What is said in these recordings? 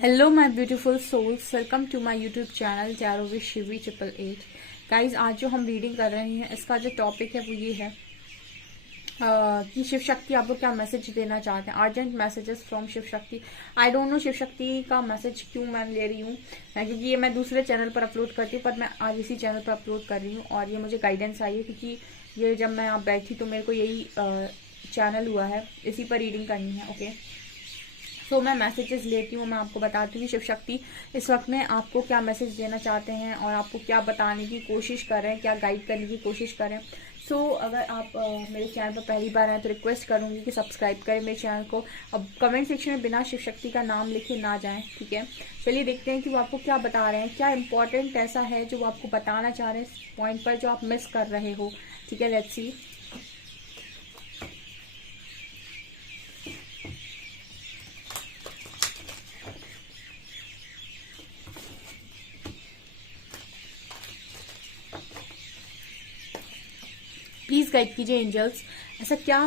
Hello my beautiful souls, welcome to my YouTube channel tarot with Shivi 888। Guys, आज जो हम reading कर रहे हैं इसका जो टॉपिक है वो ये है कि शिव शक्ति आपको क्या मैसेज देना चाहते हैं। Urgent messages from Shiv Shakti. I don't know Shiv Shakti का मैसेज क्यों मैं ले रही हूँ, क्योंकि ये मैं दूसरे चैनल पर अपलोड करती हूँ, पर मैं आज इसी चैनल पर अपलोड कर रही हूँ और ये मुझे गाइडेंस आई है क्योंकि ये जब मैं यहाँ बैठी तो मेरे को यही चैनल हुआ है, इसी पर रीडिंग करनी है। ओके, तो मैं मैसेजेस लेती हूँ, मैं आपको बताती हूँ शिव शक्ति इस वक्त में आपको क्या मैसेज देना चाहते हैं और आपको क्या बताने की कोशिश कर रहे हैं, क्या गाइड करने की कोशिश करें। अगर आप मेरे चैनल पर पहली बार आए तो रिक्वेस्ट करूँगी कि सब्सक्राइब करें मेरे चैनल को। अब कमेंट सेक्शन में बिना शिव शक्ति का नाम लिखे ना जाएं, ठीक है। चलिए देखते हैं कि वो आपको क्या बता रहे हैं, क्या इंपॉर्टेंट ऐसा है जो वो आपको बताना चाह रहे हैं इस पॉइंट पर जो आप मिस कर रहे हो। ठीक है, लेट्स सी। प्लीज गाइड कीजिए एंजल्स, ऐसा क्या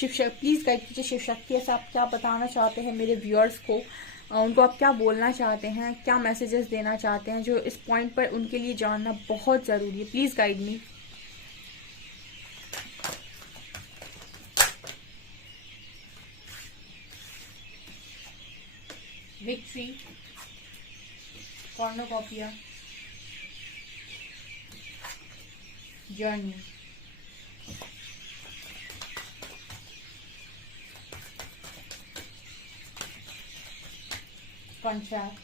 प्लीज गाइड कीजिए शिव शक्ति, ऐसा आप क्या बताना चाहते हैं मेरे व्यूअर्स को। उनको आप क्या बोलना चाहते हैं, क्या मैसेजेस देना चाहते हैं जो इस पॉइंट पर उनके लिए जानना बहुत जरूरी है। Please guide me. Victory, cornucopia, journey, contract,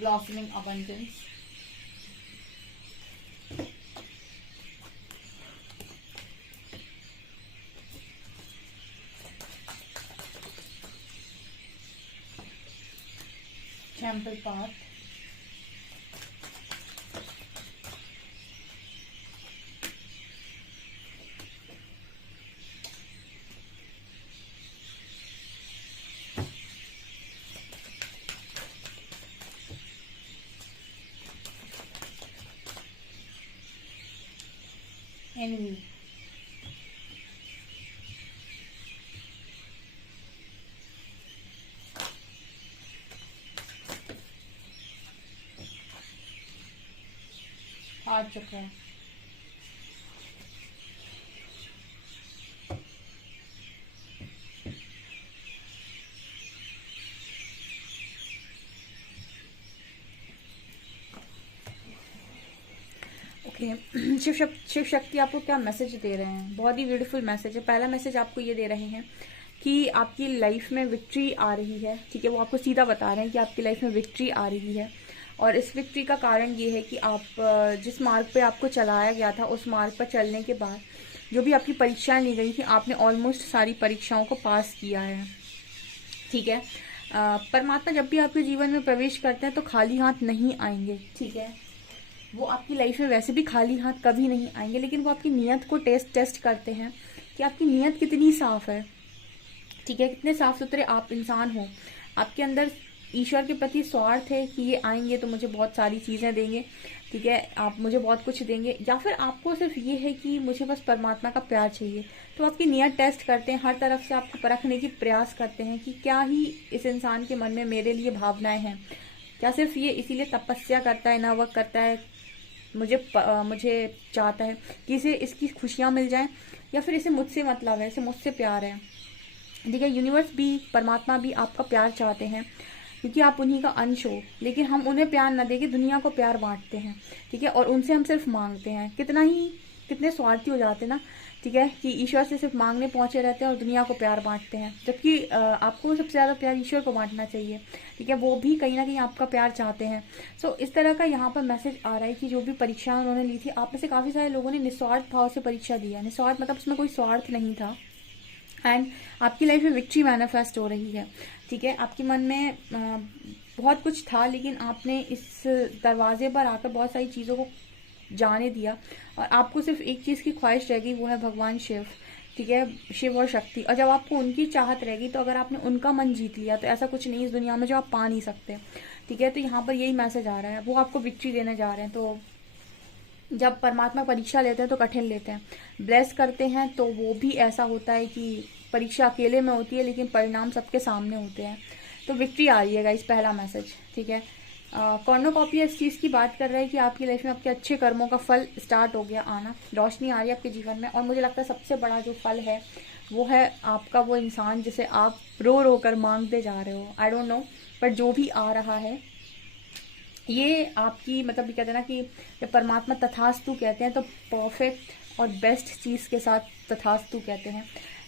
blossoming abundance, temple path, enemy, heart chakra, okay. Shiv Shakti आपको क्या मैसेज दे रहे हैं, बहुत ही ब्यूटीफुल मैसेज है। पहला मैसेज आपको ये दे रहे हैं कि आपकी लाइफ में विक्ट्री आ रही है, ठीक है। वो आपको सीधा बता रहे हैं कि आपकी लाइफ में विक्ट्री आ रही है और इस विक्ट्री का कारण ये है कि आप जिस मार्ग पे आपको चलाया गया था उस मार्ग पर चलने के बाद जो भी आपकी परीक्षाएं ली गई थी, आपने ऑलमोस्ट सारी परीक्षाओं को पास किया है, ठीक है। परमात्मा जब भी आपके जीवन में प्रवेश करते हैं तो खाली हाथ नहीं आएंगे, ठीक है। वो आपकी लाइफ में वैसे भी खाली हाथ कभी नहीं आएंगे, लेकिन वो आपकी नीयत को टेस्ट करते हैं कि आपकी नीयत कितनी साफ है, ठीक है। कितने साफ सुथरे आप इंसान हो, आपके अंदर ईश्वर के प्रति स्वार्थ है कि ये आएंगे तो मुझे बहुत सारी चीजें देंगे, ठीक है, आप मुझे बहुत कुछ देंगे, या फिर आपको सिर्फ ये है कि मुझे बस परमात्मा का प्यार चाहिए। तो आपकी नियत टेस्ट करते हैं, हर तरफ से आपको परखने की प्रयास करते हैं कि क्या ही इस इंसान के मन में मेरे लिए भावनाएं हैं। क्या सिर्फ ये इसीलिए तपस्या करता है, ना वर्क करता है, मुझे चाहता है कि इसे इसकी खुशियां मिल जाएं, या फिर इसे मुझसे मतलब है, इसे मुझसे प्यार है, ठीक है। यूनिवर्स भी, परमात्मा भी आपका प्यार चाहते हैं क्योंकि आप उन्हीं का अंश हो, लेकिन हम उन्हें प्यार न देके दुनिया को प्यार बांटते हैं, ठीक है, और उनसे हम सिर्फ मांगते हैं। कितने स्वार्थी हो जाते हैं ना, ठीक है, कि ईश्वर से सिर्फ मांगने पहुंचे रहते हैं और दुनिया को प्यार बांटते हैं, जबकि आपको सबसे ज्यादा प्यार ईश्वर को बांटना चाहिए, ठीक है। वो भी कहीं ना कहीं आपका प्यार चाहते हैं। इस तरह का यहाँ पर मैसेज आ रहा है कि जो भी परीक्षा उन्होंने ली थी, आप में से काफी सारे लोगों ने निस्वार्थ भाव से परीक्षा दिया। निस्वार्थ मतलब उसमें कोई स्वार्थ नहीं था, एंड आपकी लाइफ में विक्ट्री मैनिफेस्ट हो रही है, ठीक है। आपके मन में बहुत कुछ था, लेकिन आपने इस दरवाजे पर आकर बहुत सारी चीज़ों को जाने दिया और आपको सिर्फ एक चीज़ की ख्वाहिश रह गई, वो है भगवान शिव, ठीक है, शिव और शक्ति। और जब आपको उनकी चाहत रहेगी तो अगर आपने उनका मन जीत लिया तो ऐसा कुछ नहीं इस दुनिया में जो आप पा नहीं सकते, ठीक है। तो यहाँ पर यही मैसेज आ रहा है, वो आपको विक्ट्री देने जा रहे हैं। तो जब परमात्मा परीक्षा लेते हैं तो कठिन लेते हैं, ब्लेस करते हैं तो वो भी ऐसा होता है कि परीक्षा अकेले में होती है लेकिन परिणाम सबके सामने होते हैं। तो विक्ट्री आ रही है गाइस, पहला मैसेज, ठीक है। कॉर्नोकॉपी इस चीज़ की बात कर रहा है कि आपकी लाइफ में आपके अच्छे कर्मों का फल स्टार्ट हो गया आना, रोशनी आ रही है आपके जीवन में। और मुझे लगता है सबसे बड़ा जो फल है वो है आपका वो इंसान जिसे आप रो रो कर मांगते जा रहे हो। आई डोंट नो, पर जो भी आ रहा है ये आपकी, मतलब ये कहते हैं ना कि जब परमात्मा तथास्तु कहते हैं तो परफेक्ट और बेस्ट चीज़ के साथ तथास्तु कहते हैं।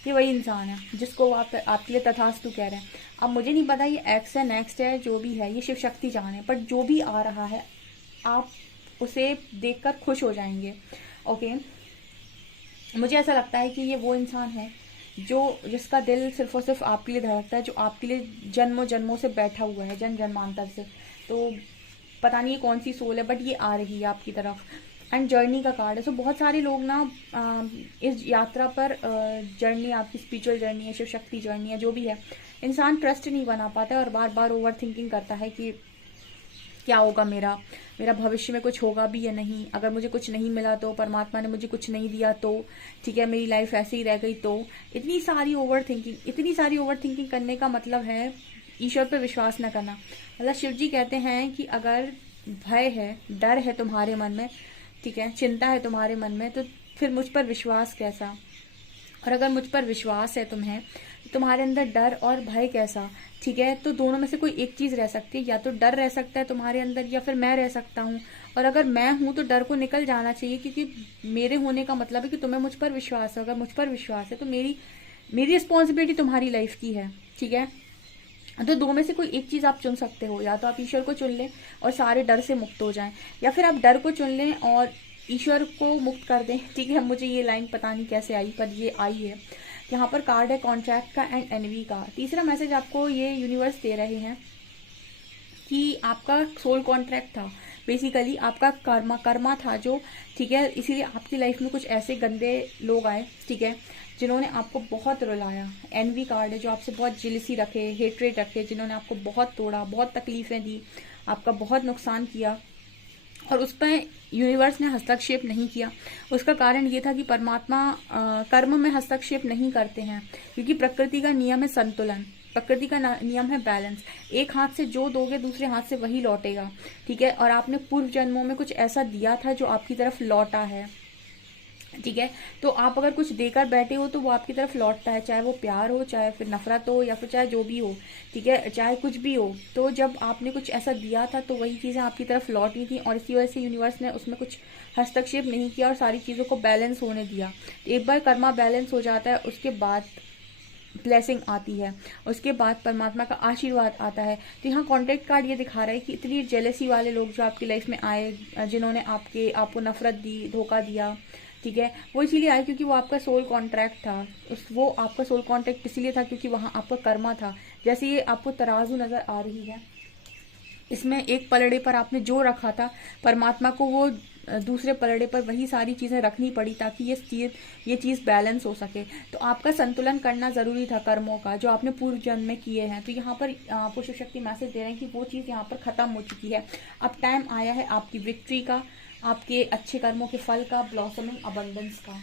ये वही इंसान है जिसको आप आपके लिए तथास्तु कह रहे हैं। अब मुझे नहीं पता ये एक्स है, नेक्स्ट है, जो भी है, ये शिव शक्ति जाने, बट जो भी आ रहा है आप उसे देखकर खुश हो जाएंगे। ओके, मुझे ऐसा लगता है कि ये वो इंसान है जिसका दिल सिर्फ और सिर्फ आपके लिए धड़कता है, जो आपके लिए जन्मों जन्मों से बैठा हुआ है, जन्म जन्मांतर से। तो पता नहीं ये कौन सी सोल है, बट ये आ रही है आपकी तरफ। एंड जर्नी का कार्ड है। सो बहुत सारे लोग ना इस यात्रा पर, जर्नी आपकी स्पिरिचुअल जर्नी है, शिव शक्ति जर्नी है, जो भी है, इंसान ट्रस्ट नहीं बना पाता है और बार बार ओवर थिंकिंग करता है कि क्या होगा, मेरा भविष्य में कुछ होगा भी या नहीं, अगर मुझे कुछ नहीं मिला तो, परमात्मा ने मुझे कुछ नहीं दिया तो, ठीक है, मेरी लाइफ ऐसे ही रह गई तो। इतनी सारी ओवर थिंकिंग करने का मतलब है ईश्वर पर विश्वास न करना। मतलब शिव जी कहते हैं कि अगर भय है, डर है तुम्हारे मन में, ठीक है, चिंता है तुम्हारे मन में, तो फिर मुझ पर विश्वास कैसा। और अगर मुझ पर विश्वास है तुम्हें, तुम्हारे अंदर डर और भय कैसा, ठीक है। तो दोनों में से कोई एक चीज रह सकती है, या तो डर रह सकता है तुम्हारे अंदर या फिर मैं रह सकता हूँ। और अगर मैं हूं तो डर को निकल जाना चाहिए, क्योंकि मेरे होने का मतलब है कि तुम्हें मुझ पर विश्वास है। अगर मुझ पर विश्वास है तो मेरी रिस्पॉन्सिबिलिटी तुम्हारी लाइफ की है, ठीक है। तो दो में से कोई एक चीज आप चुन सकते हो, या तो आप ईश्वर को चुन लें और सारे डर से मुक्त हो जाएं, या फिर आप डर को चुन लें और ईश्वर को मुक्त कर दें, ठीक है। मुझे ये लाइन पता नहीं कैसे आई, पर ये आई है। यहाँ पर कार्ड है कॉन्ट्रैक्ट का एंड एनवी का। तीसरा मैसेज आपको ये यूनिवर्स दे रहे हैं कि आपका सोल कॉन्ट्रैक्ट था, बेसिकली आपका कर्मा था जो, ठीक है, इसीलिए आपकी लाइफ में कुछ ऐसे गंदे लोग आए, ठीक है, जिन्होंने आपको बहुत रुलाया। एनवी कार्ड है, जो आपसे बहुत जेलसी रखे, हेट्रेट रखे, जिन्होंने आपको बहुत तोड़ा, बहुत तकलीफें दी, आपका बहुत नुकसान किया, और उस पर यूनिवर्स ने हस्तक्षेप नहीं किया। उसका कारण ये था कि परमात्मा कर्म में हस्तक्षेप नहीं करते हैं, क्योंकि प्रकृति का नियम है संतुलन, प्रकृति का नियम है बैलेंस। एक हाथ से जो दोगे दूसरे हाथ से वही लौटेगा, ठीक है। और आपने पूर्व जन्मों में कुछ ऐसा दिया था जो आपकी तरफ लौटा है, ठीक है। तो आप अगर कुछ देकर बैठे हो तो वो आपकी तरफ लौटता है, चाहे वो प्यार हो, चाहे फिर नफरत हो, या फिर चाहे जो भी हो, ठीक है, चाहे कुछ भी हो। तो जब आपने कुछ ऐसा दिया था तो वही चीज़ें आपकी तरफ लौटी थी, और इसी वजह से यूनिवर्स ने उसमें कुछ हस्तक्षेप नहीं किया और सारी चीज़ों को बैलेंस होने दिया। एक बार कर्मा बैलेंस हो जाता है, उसके बाद ब्लेसिंग आती है, उसके बाद परमात्मा का आशीर्वाद आता है। तो यहाँ कॉन्ट्रैक्ट कार्ड ये दिखा रहा है कि इतनी जेलसी वाले लोग जो आपकी लाइफ में आए, जिन्होंने आपको नफरत दी, धोखा दिया, ठीक है, वो इसीलिए आए क्योंकि वो आपका सोल कॉन्ट्रैक्ट था। वो आपका सोल कॉन्ट्रैक्ट इसीलिए था क्योंकि वहाँ आपका कर्मा था। जैसे ये आपको तराजू नजर आ रही है, इसमें एक पलड़े पर आपने जो रखा था, परमात्मा को वो दूसरे पलड़े पर वही सारी चीजें रखनी पड़ी ताकि ये चीज बैलेंस हो सके। तो आपका संतुलन करना जरूरी था कर्मों का, जो आपने पूर्व जन्म में किए हैं। तो यहाँ पर आपको शिव शक्ति मैसेज दे रहे हैं कि वो चीज यहाँ पर खत्म हो चुकी है। अब टाइम आया है आपकी विक्ट्री का, आपके अच्छे कर्मों के फल का, ब्लॉसमिंग अबंडेंस का,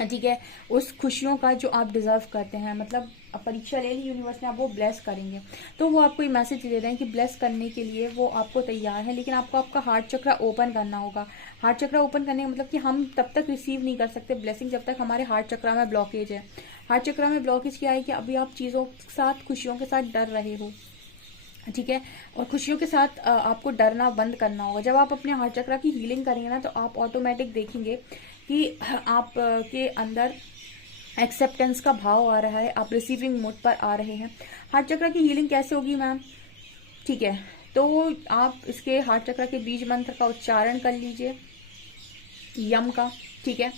ठीक है, उस खुशियों का जो आप डिजर्व करते हैं। मतलब परीक्षा ले ली यूनिवर्स ने, आप वो ब्लेस करेंगे। तो वो आपको ये मैसेज दे रहे हैं कि ब्लेस करने के लिए वो आपको तैयार है, लेकिन आपको आपका हार्ट चक्रा ओपन करना होगा। हार्ट चक्रा ओपन करने का मतलब कि हम तब तक रिसीव नहीं कर सकते ब्लेसिंग जब तक हमारे हार्ट चक्रा में ब्लॉकेज है। हार्ट चक्रा में ब्लॉकेज क्या है कि अभी आप चीज़ों के साथ, खुशियों के साथ डर रहे हो, ठीक है, और खुशियों के साथ आपको डरना बंद करना होगा। जब आप अपने हार्ट चक्रा की हीलिंग करेंगे ना, तो आप ऑटोमेटिक देखेंगे कि आप के अंदर एक्सेप्टेंस का भाव आ रहा है, आप रिसीविंग मोड पर आ रहे हैं। हार्ट चक्र की हीलिंग कैसे होगी मैम, ठीक है, तो आप इसके हार्ट चक्र के बीज मंत्र का उच्चारण कर लीजिए, यम का, ठीक है,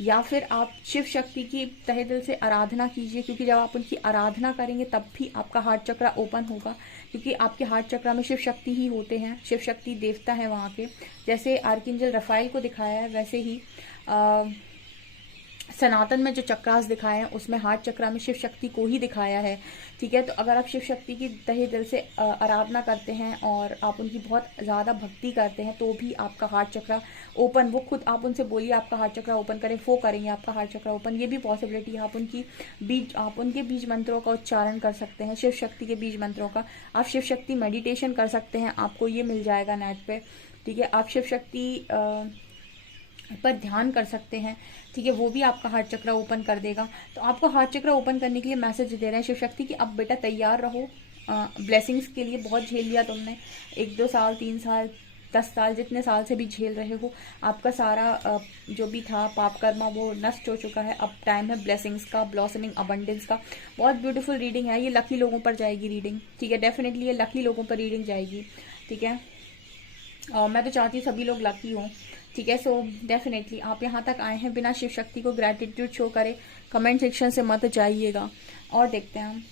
या फिर आप शिव शक्ति की तहे दिल से आराधना कीजिए, क्योंकि जब आप उनकी आराधना करेंगे तब भी आपका हार्ट चक्र ओपन होगा, क्योंकि आपके हार्ट चक्र में शिव शक्ति ही होते हैं, शिव शक्ति देवता है वहाँ के। जैसे आर्कएंजल रफाइल को दिखाया है, वैसे ही सनातन में जो चक्रास दिखाए हैं उसमें हार्ट चक्रा में शिव शक्ति को ही दिखाया है, ठीक है। तो अगर आप शिव शक्ति की तहे दिल से आराधना करते हैं और आप उनकी बहुत ज़्यादा भक्ति करते हैं तो भी आपका हार्ट चक्रा ओपन, वो खुद आप उनसे बोलिए आपका हार्ट चक्रा ओपन करें, वो करेंगे आपका हार्ट चक्रा ओपन। ये भी पॉसिबिलिटी है। आप उनके बीज मंत्रों का उच्चारण कर सकते हैं, शिव शक्ति के बीज मंत्रों का। आप शिव शक्ति मेडिटेशन कर सकते हैं, आपको ये मिल जाएगा नेट पे, ठीक है। आप शिव शक्ति पर ध्यान कर सकते हैं, ठीक है, वो भी आपका हार्ट चक्रा ओपन कर देगा। तो आपको हार्ट चक्रा ओपन करने के लिए मैसेज दे रहे हैं शिव शक्ति कि अब बेटा तैयार रहो ब्लेसिंग्स के लिए। बहुत झेल लिया तुमने, 1-2 साल, 3 साल, 10 साल, जितने साल से भी झेल रहे हो, आपका सारा जो भी था पाप कर्मा वो नष्ट हो चुका है। अब टाइम है ब्लेसिंग्स का, ब्लॉसमिंग अबंडेंस का। बहुत ब्यूटीफुल रीडिंग है ये, लकी लोगों पर जाएगी रीडिंग, ठीक है। डेफिनेटली ये लकी लोगों पर रीडिंग जाएगी, ठीक है। मैं तो चाहती हूँ सभी लोग लकी हों, ठीक है। सो डेफिनेटली आप यहाँ तक आए हैं, बिना शिव शक्ति को ग्रैटिट्यूड शो करे कमेंट सेक्शन से मत जाइएगा। और देखते हैं हम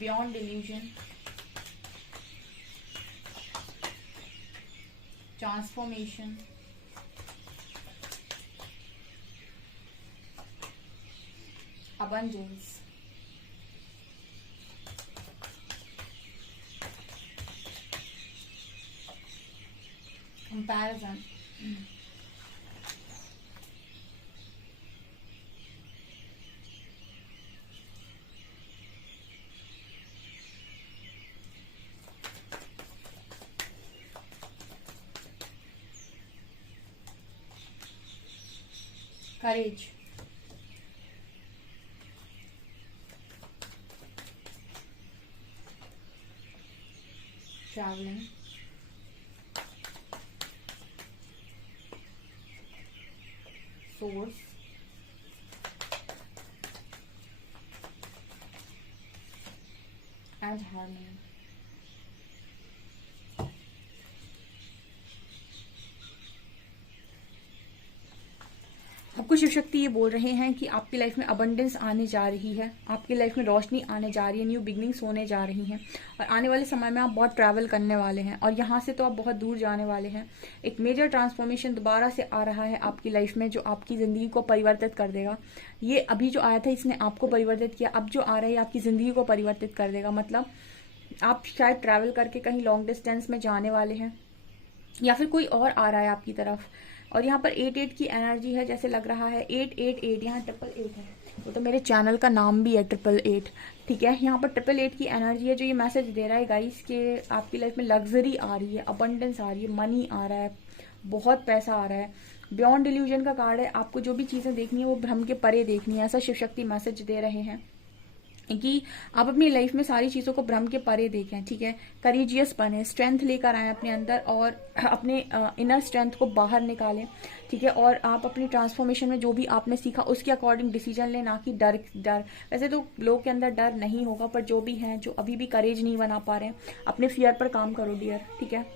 beyond illusion, transformation, abundance, comparison, courage, traveling, source, and harmony. आपको शिव शक्ति ये बोल रहे हैं कि आपकी लाइफ में अबंडेंस आने जा रही है, आपकी लाइफ में रोशनी आने जा रही है, न्यू बिगनिंग्स होने जा रही हैं और आने वाले समय में आप बहुत ट्रैवल करने वाले हैं और यहाँ से तो आप बहुत दूर जाने वाले हैं। एक मेजर ट्रांसफॉर्मेशन दोबारा से आ रहा है आपकी लाइफ में जो आपकी ज़िंदगी को परिवर्तित कर देगा। ये अभी जो आया था इसने आपको परिवर्तित किया, अब जो आ रहा है आपकी ज़िंदगी को परिवर्तित कर देगा। मतलब आप शायद ट्रैवल करके कहीं लॉन्ग डिस्टेंस में जाने वाले हैं या फिर कोई और आ रहा है आपकी तरफ। और यहाँ पर 8-8 की एनर्जी है, जैसे लग रहा है 888, यहाँ 888 है, वो तो मेरे चैनल का नाम भी है 888, ठीक है। यहाँ पर 888 की एनर्जी है जो ये मैसेज दे रहा है गाइस कि आपकी लाइफ में लग्जरी आ रही है, अबंडेंस आ रही है, मनी आ रहा है, बहुत पैसा आ रहा है। बियॉन्ड इल्यूजन का कार्ड है, आपको जो भी चीज़ें देखनी है वो भ्रम के परे देखनी है, ऐसा शिव शक्ति मैसेज दे रहे हैं कि आप अपनी लाइफ में सारी चीज़ों को भ्रम के परे देखें, ठीक है। करेजियस बने, स्ट्रेंथ लेकर आए अपने अंदर और अपने इनर स्ट्रेंथ को बाहर निकालें, ठीक है। और आप अपनी ट्रांसफॉर्मेशन में जो भी आपने सीखा उसके अकॉर्डिंग डिसीजन लें, ना कि डर। वैसे तो लोग के अंदर डर नहीं होगा, पर जो भी हैं जो अभी भी करेज नहीं बना पा रहे हैं, अपने फियर पर काम करो डियर, ठीक है।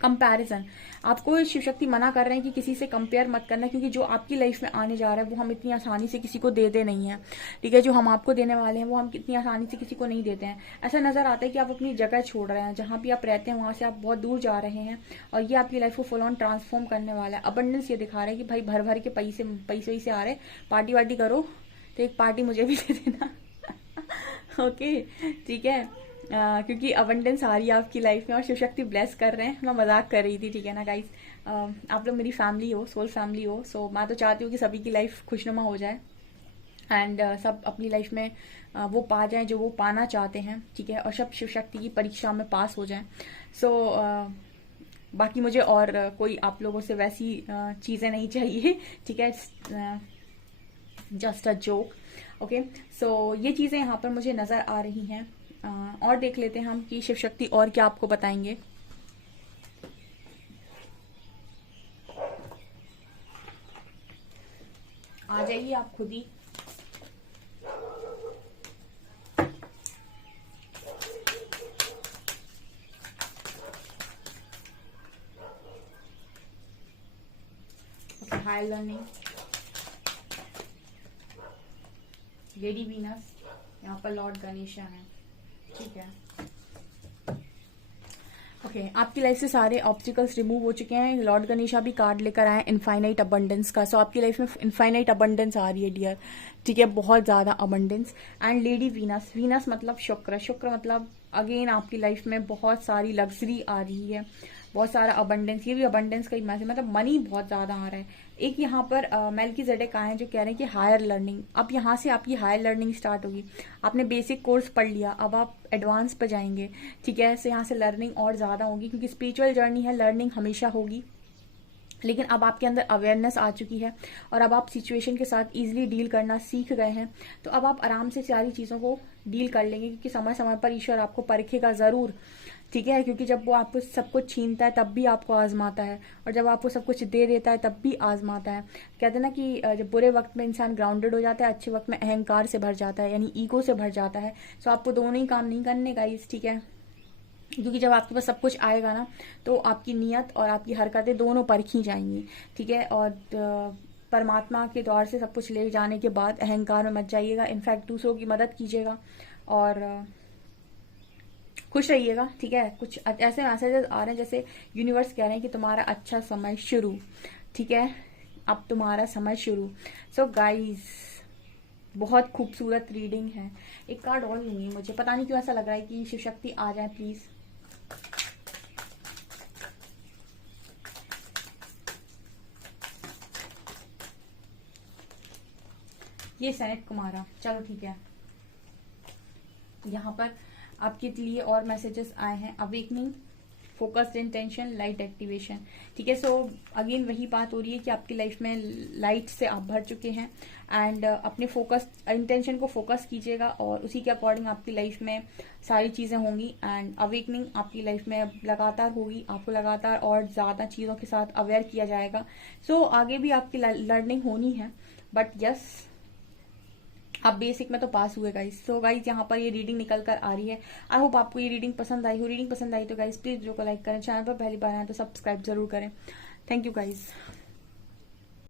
कंपैरिजन, आपको शिव शक्ति मना कर रहे हैं कि किसी से कंपेयर मत करना, क्योंकि जो आपकी लाइफ में आने जा रहा है वो हम इतनी आसानी से किसी को देते नहीं हैं, ठीक है। जो हम आपको देने वाले हैं वो हम इतनी आसानी से किसी को नहीं देते हैं। ऐसा नजर आता है कि आप अपनी जगह छोड़ रहे हैं, जहाँ भी आप रहते हैं वहाँ से आप बहुत दूर जा रहे हैं और ये आपकी लाइफ को फुल ऑन ट्रांसफॉर्म करने वाला है। अबंडेंस ये दिखा रहा है कि भाई भर भर के पैसे वैसे आ रहे, पार्टी वार्टी करो तो एक पार्टी मुझे भी दे देना ओके, ठीक है। क्योंकि अबंडेंस आ रही है आपकी लाइफ में और शिव शक्ति ब्लेस कर रहे हैं। मैं मजाक कर रही थी, ठीक है ना गाइस। आप लोग मेरी फैमिली हो, सोल फैमिली हो, सो मैं तो चाहती हूँ कि सभी की लाइफ खुशनुमा हो जाए एंड सब अपनी लाइफ में वो पा जाएं जो वो पाना चाहते हैं, ठीक है। और सब शिव शक्ति की परीक्षा में पास हो जाएं। सो बाकी मुझे और कोई आप लोगों से वैसी चीज़ें नहीं चाहिए, ठीक है। Just a joke, okay. So ये चीज़ें यहाँ पर मुझे नज़र आ रही हैं। और देख लेते हैं हम कि शिव शक्ति और क्या आपको बताएंगे। आ जाइए आप खुद ही। हाई लर्निंग, लेडी वीनस, यहाँ पर लॉर्ड गणेशा है, ठीक है। ओके आपकी लाइफ से सारे ऑब्स्टिकल्स रिमूव हो चुके हैं। लॉर्ड गणेशा भी कार्ड लेकर आए इनफाइनाइट अबंडेंस का। सो आपकी लाइफ में इनफाइनाइट अबंडेंस आ रही है डियर, ठीक है, बहुत ज़्यादा abundance. And lady Venus, Venus मतलब शुक्र, शुक्र मतलब अगेन आपकी लाइफ में बहुत सारी लग्जरी आ रही है, बहुत सारा अबंडेंस। ये भी अबंडेंस का ही मैसेज, मतलब मनी बहुत ज़्यादा आ रहा है। एक यहाँ पर मेल्कीजेडेक आए हैं जो कह रहे हैं कि हायर लर्निंग, अब यहाँ से आपकी हायर लर्निंग स्टार्ट होगी। आपने बेसिक कोर्स पढ़ लिया, अब आप एडवांस पे जाएंगे, ठीक है। ऐसे यहाँ से लर्निंग और ज़्यादा होगी, क्योंकि स्पिरिचुअल जर्नी है, लर्निंग हमेशा होगी। लेकिन अब आपके अंदर अवेयरनेस आ चुकी है और अब आप सिचुएशन के साथ इजीली डील करना सीख गए हैं। तो अब आप आराम से सारी चीज़ों को डील कर लेंगे, क्योंकि समय समय पर ईश्वर आपको परखेगा ज़रूर, ठीक है। क्योंकि जब वो आपको सब कुछ छीनता है तब भी आपको आजमाता है, और जब आपको सब कुछ दे देता है तब भी आजमाता है। कहते हैं ना कि जब बुरे वक्त में इंसान ग्राउंडेड हो जाता है, अच्छे वक्त में अहंकार से भर जाता है, यानी ईगो से भर जाता है। सो आपको दोनों ही काम नहीं करने का, ठीक है। क्योंकि जब आपके पास सब कुछ आएगा ना, तो आपकी नीयत और आपकी हरकतें दोनों परखी जाएंगी, ठीक है। और परमात्मा के द्वार से सब कुछ ले जाने के बाद अहंकार में मत जाइएगा। इनफैक्ट दूसरों की मदद कीजिएगा और खुश रहिएगा, ठीक है। कुछ ऐसे मैसेजेस आ रहे हैं जैसे यूनिवर्स कह रहे हैं कि तुम्हारा अच्छा समय शुरू, ठीक है, अब तुम्हारा समय शुरू। सो गाइज बहुत खूबसूरत रीडिंग है। एक कार्ड और लूंगी, मुझे पता नहीं क्यों ऐसा लग रहा है कि शिव शक्ति आ जाए प्लीज। ये सैनिक कुमारा, चलो ठीक है। यहाँ पर आपके लिए और मैसेजेस आए हैं, awakening, focused intention, light activation, ठीक है। सो अगेन वही बात हो रही है कि आपकी लाइफ में लाइट से आप भर चुके हैं एंड अपने फोकस इंटेंशन को फोकस कीजिएगा और उसी के अकॉर्डिंग आपकी लाइफ में सारी चीज़ें होंगी। एंड अवेकनिंग आपकी लाइफ में लगातार होगी, आपको लगातार और ज़्यादा चीज़ों के साथ अवेयर किया जाएगा। सो आगे भी आपकी लर्निंग होनी है, बट यस आप बेसिक में तो पास हुए गाइस। सो गाइस यहाँ पर ये रीडिंग निकल कर आ रही है। आई होप आपको ये रीडिंग पसंद आई हो। रीडिंग पसंद आई तो गाइस प्लीज वीडियो को लाइक करें, चैनल पर पहली बार आए तो सब्सक्राइब जरूर करें। Thank you guys.